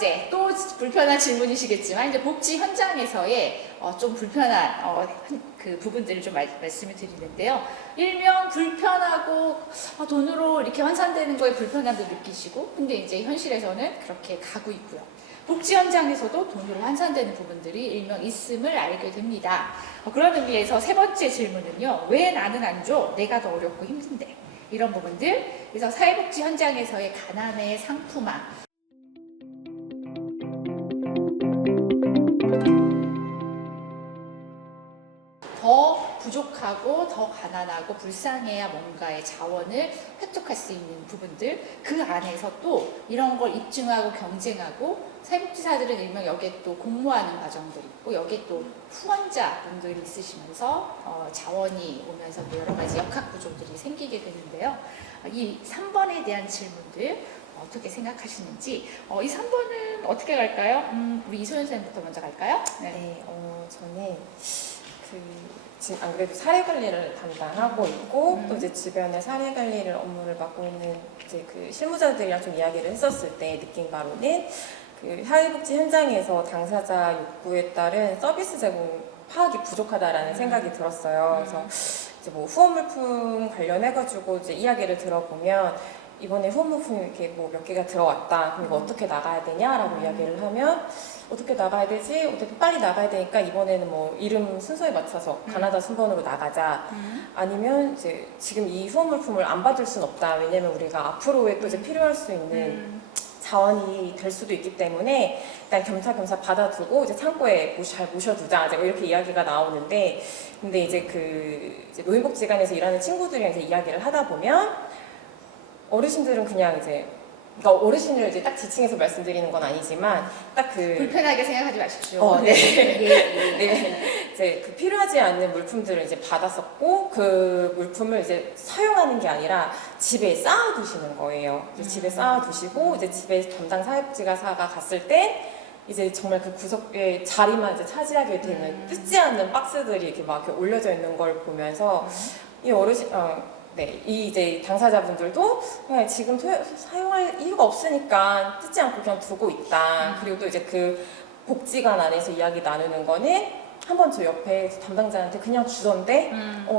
번째, 또 불편한 질문이시겠지만 이제 복지 현장에서의 좀 불편한 그 부분들을 좀 말씀을 드리는데요. 일명 불편하고 돈으로 이렇게 환산되는 거에 불편함도 느끼시고, 근데 이제 현실에서는 그렇게 가고 있고요. 복지 현장에서도 돈으로 환산되는 부분들이 일명 있음을 알게 됩니다. 그런 의미에서 세 번째 질문은요. 왜 나는 안 줘? 내가 더 어렵고 힘든데. 이런 부분들. 그래서 사회복지 현장에서의 가난의 상품화. 더 부족하고 더 가난하고 불쌍해야 뭔가의 자원을 획득할 수 있는 부분들, 그 안에서 또 이런 걸 입증하고 경쟁하고, 사회복지사들은 일명 여기에 또 공모하는 과정들이 있고, 여기에 또 후원자분들이 있으시면서 자원이 오면서 또 여러 가지 역학 구조들이 생기게 되는데요. 이 3번에 대한 질문들 어떻게 생각하시는지, 이 3번은 어떻게 갈까요? 우리 이소연 선생님부터 먼저 갈까요? 네, 저는 지금 안 그래도 사례 관리를 담당하고 있고 또 이제 주변에 사례 관리를 업무를 맡고 있는 이제 그 실무자들이랑 좀 이야기를 했었을 때 느낀 바로는 그 사회복지 현장에서 당사자 욕구에 따른 서비스 제공 파악이 부족하다라는 생각이 들었어요. 그래서 이제 뭐 후원 물품 관련해가지고 이제 이야기를 들어보면 이번에 후원 물품이 이렇게 뭐 몇 개가 들어왔다. 그럼 이거 어떻게 나가야 되냐라고 이야기를 하면 어떻게 나가야 되지? 어떻게 빨리 나가야 되니까 이번에는 뭐 이름 순서에 맞춰서 가나다 순번으로 나가자. 아니면 이제 지금 이 후원 물품을 안 받을 순 없다. 왜냐면 우리가 앞으로에 또 이제 필요할 수 있는 자원이 될 수도 있기 때문에 일단 겸사겸사 받아두고 이제 창고에 잘 모셔두자. 이제 이렇게 이야기가 나오는데, 근데 이제 이제 노인복지관에서 일하는 친구들이랑 이제 이야기를 하다 보면 어르신들은 그냥 이제, 그러니까 어르신을 이제 딱 지칭해서 말씀드리는 건 아니지만 딱 불편하게 생각하지 마십시오. 네. 네. 이제 그 필요하지 않는 물품들을 이제 받았었고 그 물품을 이제 사용하는 게 아니라 집에 쌓아두시는 거예요. 이제 집에 쌓아두시고 이제 집에 담당 사회복지사가 갔을 때 이제 정말 그 구석에 자리만 이제 차지하게 되는 뜯지 않는 박스들이 이렇게 막 이렇게 올려져 있는 걸 보면서 이 어르신 네, 이 이제 당사자분들도 그냥 지금 사용할 이유가 없으니까 뜯지 않고 그냥 두고 있다. 그리고 또 이제 그 복지관 안에서 이야기 나누는 거는 한번 저 옆에 담당자한테 그냥 주던데,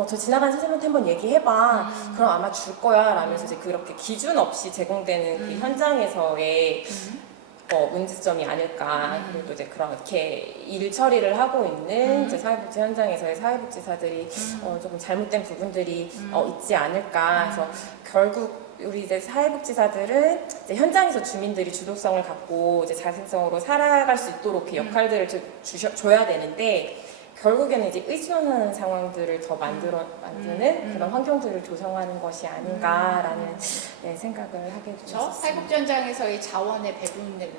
저 지나가는 선생님한테 한번 얘기해봐. 그럼 아마 줄 거야. 라면서 이제 그렇게 기준 없이 제공되는 그 현장에서의 문제점이 아닐까. 그리고 또 이제 그렇게 일 처리를 하고 있는 이제 사회복지 현장에서의 사회복지사들이 조금 잘못된 부분들이 있지 않을까. 그래서 결국 우리 이제 사회복지사들은 이제 현장에서 주민들이 주도성을 갖고 이제 자생성으로 살아갈 수 있도록 그 역할들을 줘야 되는데, 결국에는 이제 의존하는 상황들을 더 만드는 그런 환경들을 조성하는 것이 아닌가라는 생각을 하게 되었습니다. 사회복지 현장에서의 자원의 배분되는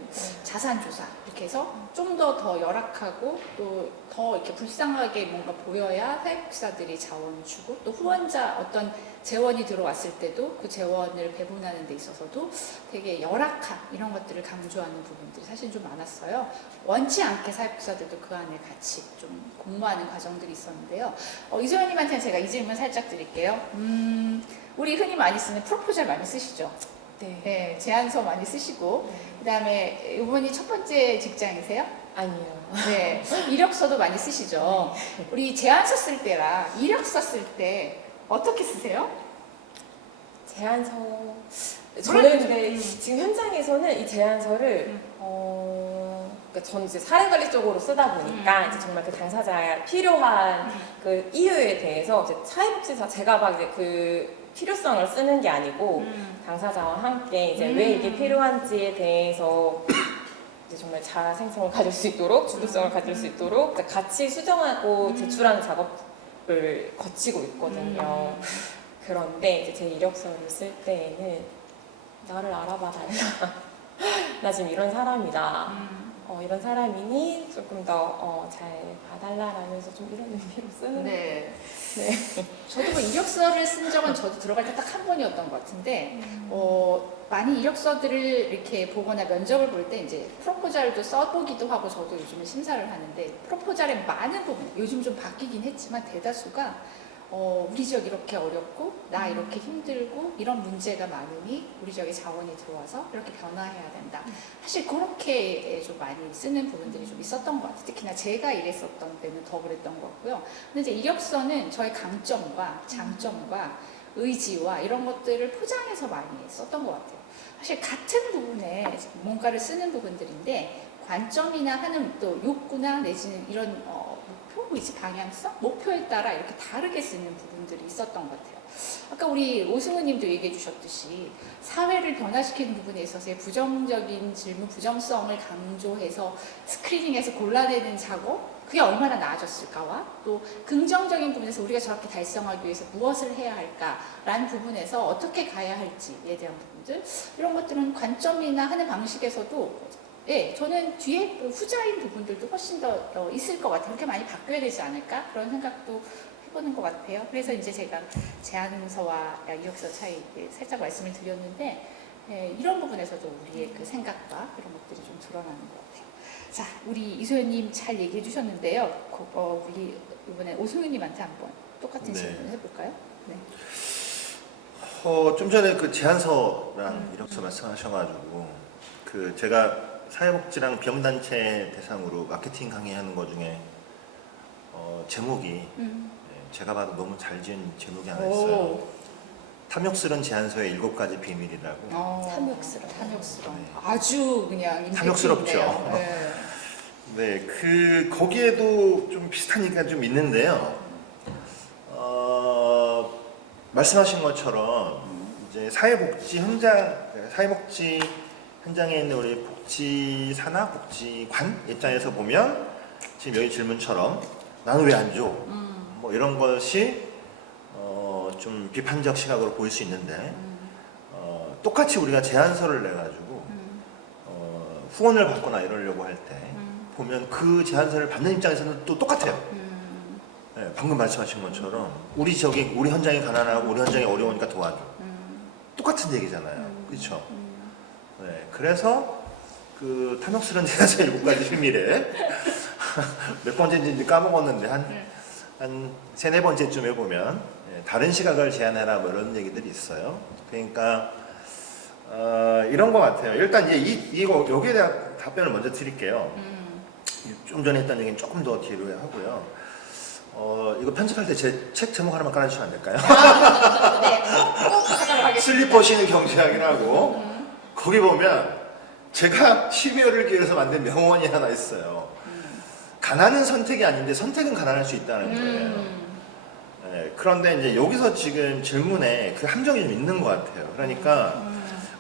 자산조사, 이렇게 해서 좀 더 열악하고 또 더 이렇게 불쌍하게 뭔가 보여야 사회복지사들이 자원을 주고, 또 후원자 어떤 재원이 들어왔을 때도 그 재원을 배분하는 데 있어서도 되게 열악한 이런 것들을 강조하는 부분들이 사실 좀 많았어요. 원치 않게 사회복지사들도 그 안에 같이 좀 공모하는 과정들이 있었는데요. 이소연님한테는 제가 이 질문 살짝 드릴게요. 우리 흔히 많이 쓰는 프로포절 많이 쓰시죠? 네, 제안서 많이 쓰시고, 그 다음에 이번이 첫 번째 직장이세요? 아니요. 네, 이력서도 많이 쓰시죠? 우리 제안서 쓸 때랑 이력서 쓸 때 어떻게 쓰세요? 제안서, 저는 근데 지금 현장에서는 이 제안서를 그러니까 저는 이제 사례관리 쪽으로 쓰다 보니까 이제 정말 그 당사자가 필요한 그 이유에 대해서 이제 사회복지사 제가 막 이제 그 필요성을 쓰는 게 아니고 당사자와 함께 이제 왜 이게 필요한지에 대해서 이제 정말 자생성을 가질 수 있도록, 주도성을 가질 수 있도록 같이 수정하고 제출하는 작업을 거치고 있거든요. 그런데 이제 제 이력서를 쓸 때에는 나를 알아봐 달라. 나 지금 이런 사람이다. 이런 사람이니 조금 더 잘 봐달라라면서 좀 이런 의미로 쓰는. 네. 저도 뭐 이력서를 쓴 적은 저도 들어갈 때 딱 한 번이었던 것 같은데, 많이 이력서들을 이렇게 보거나 면접을 볼 때 이제 프로포절도 써보기도 하고, 저도 요즘은 심사를 하는데 프로포절의 많은 부분, 요즘 좀 바뀌긴 했지만 대다수가 우리 지역 이렇게 어렵고 나 이렇게 힘들고 이런 문제가 많으니 우리 지역에 자원이 들어와서 이렇게 변화해야 된다. 사실 그렇게 좀 많이 쓰는 부분들이 좀 있었던 것 같아요. 특히나 제가 일했었던 때는 더 그랬던 것 같고요. 근데 이제 이력서는 저의 강점과 장점과 의지와 이런 것들을 포장해서 많이 썼던 것 같아요. 사실 같은 부분에 뭔가를 쓰는 부분들인데 관점이나 하는 또 욕구나 내지는 이런 목표, 의지, 방향성, 목표에 따라 이렇게 다르게 쓰는 부분들이 있었던 것 같아요. 아까 우리 오승우님도 얘기해 주셨듯이 사회를 변화시키는 부분에 있어서의 부정적인 질문, 부정성을 강조해서 스크리닝해서 골라내는 작업, 그게 얼마나 나아졌을까와 또 긍정적인 부분에서 우리가 저렇게 달성하기 위해서 무엇을 해야 할까라는 부분에서 어떻게 가야 할지에 대한 부분들, 이런 것들은 관점이나 하는 방식에서도 저는 뒤에 후자인 부분들도 훨씬 더 있을 것 같아요. 그렇게 많이 바뀌어야 되지 않을까? 그런 생각도 해보는 것 같아요. 그래서 이제 제가 제안서와 이력서 차이 살짝 말씀을 드렸는데, 이런 부분에서도 우리의 그 생각과 이런 것들이 좀 드러나는 것 같아요. 자, 우리 이소연님 잘 얘기해 주셨는데요. 우리 이번에 오승윤님한테 한번 똑같은 질문 해볼까요? 네. 좀 전에 그 제안서랑 이력서 말씀하셔가지고 그 제가 사회복지랑 비영단체 대상으로 마케팅 강의하는 것 중에 제목이 제가 봐도 너무 잘 지은 제목이 하나 있어요. 탐욕스런 제안서의 7가지 비밀이라고. 탐욕스러운. 네. 아주 그냥 탐욕스럽죠. 네. 네, 거기에도 좀 비슷한 얘기가 좀 있는데요. 말씀하신 것처럼 이제 사회복지 현장에 있는 우리 복지사나 복지관 입장에서 보면 지금 여기 질문처럼 나는 왜 안 줘? 뭐 이런 것이 좀 비판적 시각으로 보일 수 있는데 똑같이 우리가 제안서를 내가지고 후원을 받거나 이러려고 할 때 보면 그 제안서를 받는 입장에서는 또 똑같아요. 네, 방금 말씀하신 것처럼 우리 현장이 가난하고 우리 현장이 어려우니까 도와줘. 똑같은 얘기잖아요. 그렇죠? 네, 그래서 그 탐욕스러운 제안서 7가지 비밀에 몇 번째인지 까먹었는데 한 3, 4번째쯤에 보면 다른 시각을 제안해라 뭐 이런 얘기들이 있어요. 그러니까 이런 것 같아요. 일단 여기에 대한 답변을 먼저 드릴게요. 좀 전에 했던 얘기는 조금 더 뒤로 하고요. 이거 편집할 때 제 책 제목 하나만 깔아주시면 안 될까요? 네, 꼭 하도록 하겠습니다. 슬리퍼 신은 경제학이라고 거기 보면 제가 12월을 기해서 만든 명언이 하나 있어요. 가난은 선택이 아닌데 선택은 가난할 수 있다는 거예요. 네, 그런데 이제 여기서 지금 질문에 그 함정이 좀 있는 것 같아요. 그러니까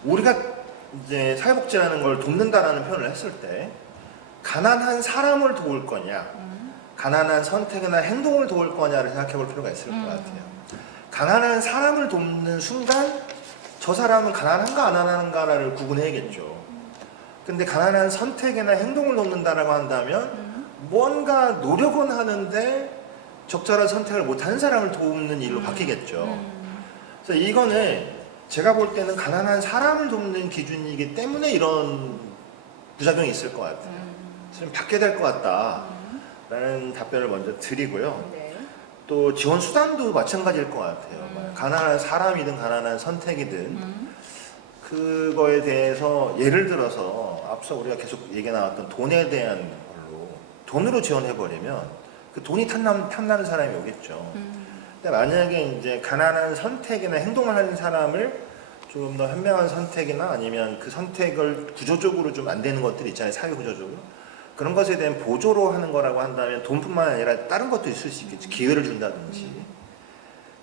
우리가 이제 사회복지라는 걸 돕는다라는 표현을 했을 때 가난한 사람을 도울 거냐, 가난한 선택이나 행동을 도울 거냐를 생각해 볼 필요가 있을 것 같아요. 가난한 사람을 돕는 순간 저 사람은 가난한가 안 가난한가를 구분해야겠죠. 근데 가난한 선택이나 행동을 돕는다라고 한다면 뭔가 노력은 하는데 적절한 선택을 못하는 사람을 돕는 일로 바뀌겠죠. 그래서 이거는 제가 볼 때는 가난한 사람을 돕는 기준이기 때문에 이런 부작용이 있을 것 같아요. 좀 바뀌어야 될 것 같다라는 답변을 먼저 드리고요. 네. 또 지원 수단도 마찬가지일 것 같아요. 가난한 사람이든 가난한 선택이든 그거에 대해서 예를 들어서 앞서 우리가 계속 얘기 나왔던 돈에 대한 걸로 돈으로 지원해버리면 그 돈이 탐나는 사람이 오겠죠. 근데 만약에 이제 가난한 선택이나 행동을 하는 사람을 조금 더 현명한 선택이나 아니면 그 선택을 구조적으로 좀 안 되는 것들이 있잖아요. 사회 구조적으로. 그런 것에 대한 보조로 하는 거라고 한다면 돈뿐만 아니라 다른 것도 있을 수 있겠지. 기회를 준다든지.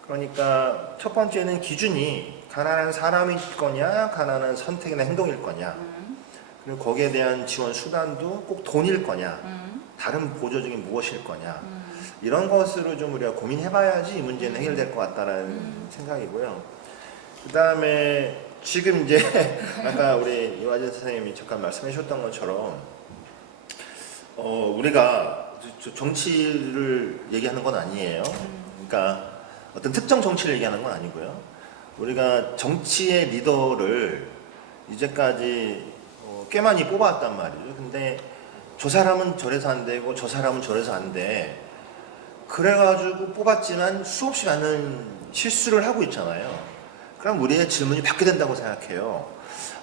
그러니까 첫 번째는 기준이 가난한 사람일 거냐, 가난한 선택이나 행동일 거냐. 그리고 거기에 대한 지원 수단도 꼭 돈일 거냐, 다른 보조적인 무엇일 거냐. 이런 것으로 좀 우리가 고민해봐야지 이 문제는 해결될 것 같다라는 생각이고요. 그 다음에 지금 이제 아까 우리 이화재 선생님이 잠깐 말씀해 주셨던 것처럼 우리가 정치를 얘기하는 건 아니에요. 그러니까 어떤 특정 정치를 얘기하는 건 아니고요. 우리가 정치의 리더를 이제까지 꽤 많이 뽑아왔단 말이죠. 근데 저 사람은 저래서 안 되고 저 사람은 저래서 안 돼. 그래가지고 뽑았지만 수없이 많은 실수를 하고 있잖아요. 그럼 우리의 질문이 받게 된다고 생각해요.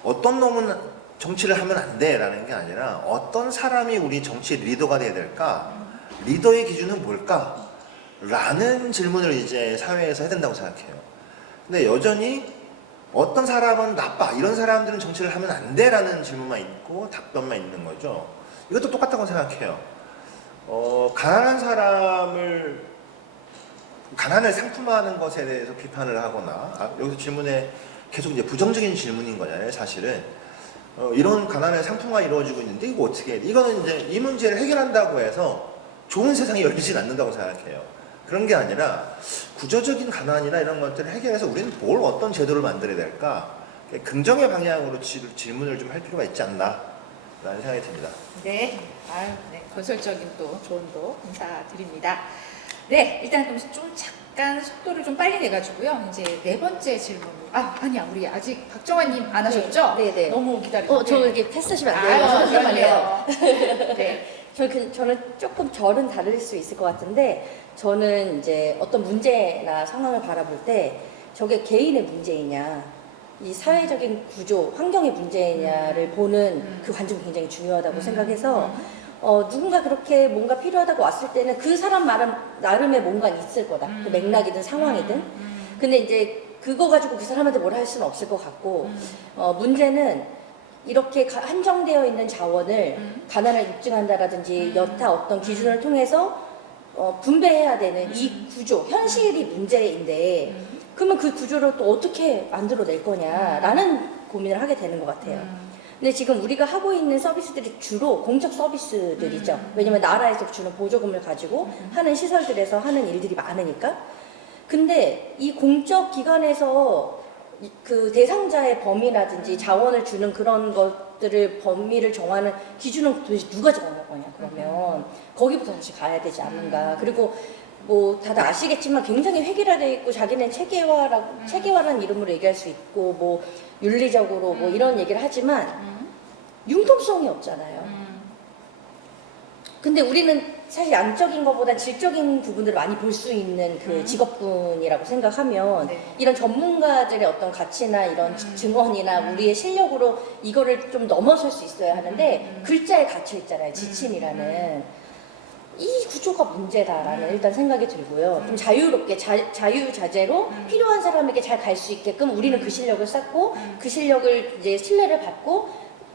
어떤 놈은 정치를 하면 안 돼라는 게 아니라 어떤 사람이 우리 정치 리더가 돼야 될까? 리더의 기준은 뭘까? 라는 질문을 이제 사회에서 해야 된다고 생각해요. 근데 여전히 어떤 사람은 나빠, 이런 사람들은 정치를 하면 안 돼라는 질문만 있고 답변만 있는 거죠. 이것도 똑같다고 생각해요. 가난한 사람을 가난을 상품화하는 것에 대해서 비판을 하거나 여기서 질문에 계속 이제 부정적인 질문인 거잖아요, 사실은. 이런 가난의 상품화 이루어지고 있는데 이거 어떻게 해? 이거는 이제 이 문제를 해결한다고 해서 좋은 세상이 열리진 않는다고 생각해요. 그런 게 아니라 구조적인 가난이나 이런 것들을 해결해서 우리는 뭘 어떤 제도를 만들어야 될까? 긍정의 방향으로 질문을 좀 할 필요가 있지 않나 라는 생각이 듭니다. 네, 아유, 네, 건설적인 또 조언도 감사드립니다. 네, 일단 그럼 좀 잠깐 속도를 좀 빨리 내가지고요. 이제 네 번째 질문. 아니야, 우리 아직 박정환님 안 하셨죠? 네, 네. 너무 기다리고. 저 이렇게 패스하시면 안 돼요. 아유, 잠깐만요. 그러네요. 네. 저는 조금 결은 다를 수 있을 것 같은데, 저는 이제 어떤 문제나 상황을 바라볼 때 저게 개인의 문제이냐, 이 사회적인 구조, 환경의 문제냐를 보는 그 관점이 굉장히 중요하다고 생각해서 누군가 그렇게 뭔가 필요하다고 왔을 때는 그 사람 나름의 뭔가 있을 거다. 그 맥락이든 상황이든. 근데 이제 그거 가지고 그 사람한테 뭐라 할 수는 없을 것 같고, 문제는 이렇게 한정되어 있는 자원을 가난을 입증한다라든지 여타 어떤 기준을 통해서 분배해야 되는 이 구조, 현실이 문제인데 그러면 그 구조를 또 어떻게 만들어낼 거냐라는 고민을 하게 되는 것 같아요. 근데 지금 우리가 하고 있는 서비스들이 주로 공적 서비스들이죠. 왜냐면 나라에서 주는 보조금을 가지고 하는 시설들에서 하는 일들이 많으니까. 근데 이 공적 기관에서 그 대상자의 범위라든지 자원을 주는 그런 것들을 범위를 정하는 기준은 도대체 누가 정하는 거냐, 그러면 거기부터 다시 가야 되지 않는가. 그리고 뭐 다들 아시겠지만 굉장히 획일화되어 있고 자기는 체계화라는 이름으로 얘기할 수 있고 뭐 윤리적으로 뭐 이런 얘기를 하지만 융통성이 없잖아요. 근데 우리는 사실 양적인 것보다 질적인 부분들을 많이 볼 수 있는 그 직업군이라고 생각하면 네. 이런 전문가들의 어떤 가치나 이런 증언이나 우리의 실력으로 이거를 좀 넘어설 수 있어야 하는데 글자에 갇혀 있잖아요. 지침이라는. 이 구조가 문제다라는 일단 생각이 들고요. 좀 자유롭게 자유자재로 필요한 사람에게 잘 갈 수 있게끔 우리는 그 실력을 쌓고 그 실력을 이제 신뢰를 받고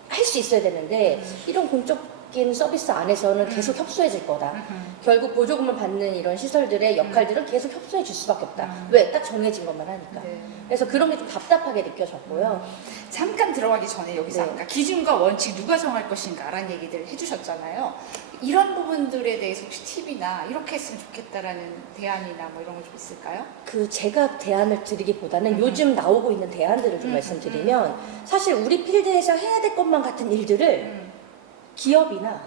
할 수 있어야 되는데 이런 공적인 서비스 안에서는 계속 협소해질 거다. 결국 보조금을 받는 이런 시설들의 역할들은 계속 협소해 줄 수밖에 없다. 왜? 딱 정해진 것만 하니까. 네. 그래서 그런 게 좀 답답하게 느껴졌고요. 잠깐 들어가기 전에 여기서 네. 아까 기준과 원칙 누가 정할 것인가라는 얘기들 해주셨잖아요. 이런 부분들에 대해서 혹시 팁이나 이렇게 했으면 좋겠다라는 대안이나 뭐 이런 거 좀 있을까요? 그 제가 대안을 드리기보다는 요즘 나오고 있는 대안들을 좀 말씀드리면 사실 우리 필드에서 해야 될 것만 같은 일들을 기업이나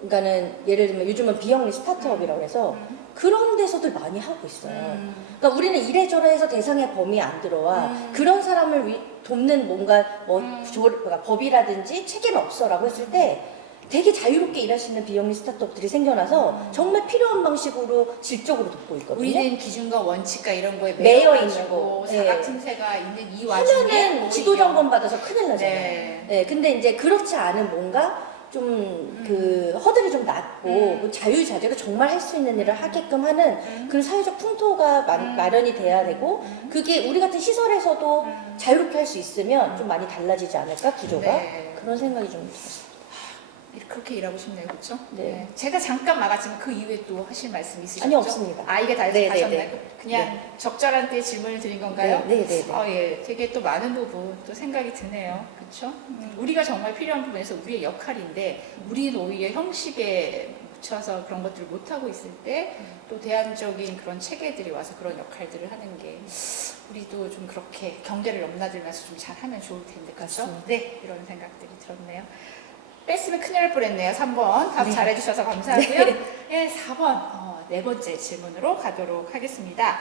그러니까는 예를 들면 요즘은 비영리 스타트업이라고 해서 그런 데서들 많이 하고 있어요. 그러니까 우리는 이래저래해서 대상의 범위에 안 들어와 그런 사람을 돕는 뭔가 그러니까 법이라든지 체계는 없어라고 했을 때 되게 자유롭게 일할 수 있는 비영리 스타트업들이 생겨나서 정말 필요한 방식으로 질적으로 돕고 있거든요. 우리는 기준과 원칙과 이런 거에 매여 매여가지고 있는 거. 사각틈새가 있는 이 와중에 하면은 지도 오히려 점검 받아서 큰일 나잖아요. 네. 네, 근데 이제 그렇지 않은 뭔가 좀 그 허들이 좀 낮고 뭐 자유자재로 정말 할 수 있는 일을 하게끔 하는 그런 사회적 풍토가 마련이 돼야 되고 그게 우리 같은 시설에서도 자유롭게 할 수 있으면 좀 많이 달라지지 않을까 구조가 네. 그런 생각이 좀 들었어요. 그렇게 일하고 싶네요, 그렇죠? 네. 제가 잠깐 막았지만 그 이후에 또 하실 말씀 있으시죠? 아니요, 없습니다. 이게 다 네, 하셨나요? 네, 네. 그냥 적절한 때 질문을 드린 건가요? 네, 네, 네. 예, 되게 또 많은 부분 또 생각이 드네요, 그렇죠? 우리가 정말 필요한 부분에서 우리의 역할인데 우리는 오히려 형식에 묻혀서 그런 것들을 못 하고 있을 때 또 대안적인 그런 체계들이 와서 그런 역할들을 하는 게 우리도 좀 그렇게 경계를 넘나들면서 좀 잘하면 좋을 텐데, 그렇죠? 맞습니다. 네, 이런 생각들이 들었네요. 뺐으면 큰일 날 뻔했네요. 3번 답 잘해주셔서 감사하고요. 네, 4번 네 번째 질문으로 가도록 하겠습니다.